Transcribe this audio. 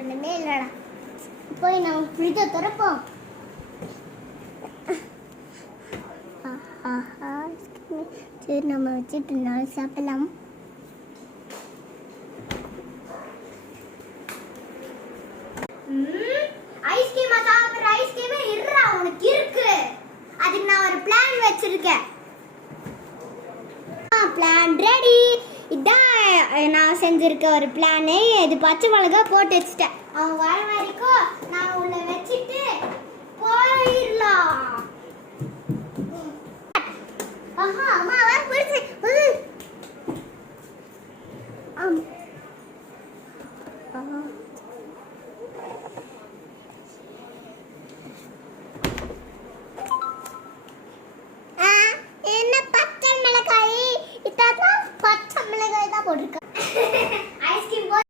ஒண்ணுமே இல்லடா. போய் நம்ம ஃப்ரிட்ஜை திறப்போம். சரி, நம்ம வச்சுட்டு நாள் சாப்பிடலாம். ஐஸ்கிரீமா சாப்பிட்ற ஐஸ்கிரீமே இருறா, உனக்கு இருக்கு. அதுக்கு நான் ஒரு பிளான் வச்சிருக்கேன். Plan ready. இதான் நான் செஞ்சிருக்க ஒரு பிளானு. இது பச்சை மிளகா போட்டு வச்சுட்டேன். அவன் வர வரைக்கும் நான் உள்ள வச்சுட்டு போயிடலாம். ஆஹா, அம்மா வர போயிடுச்சு. ஆம்.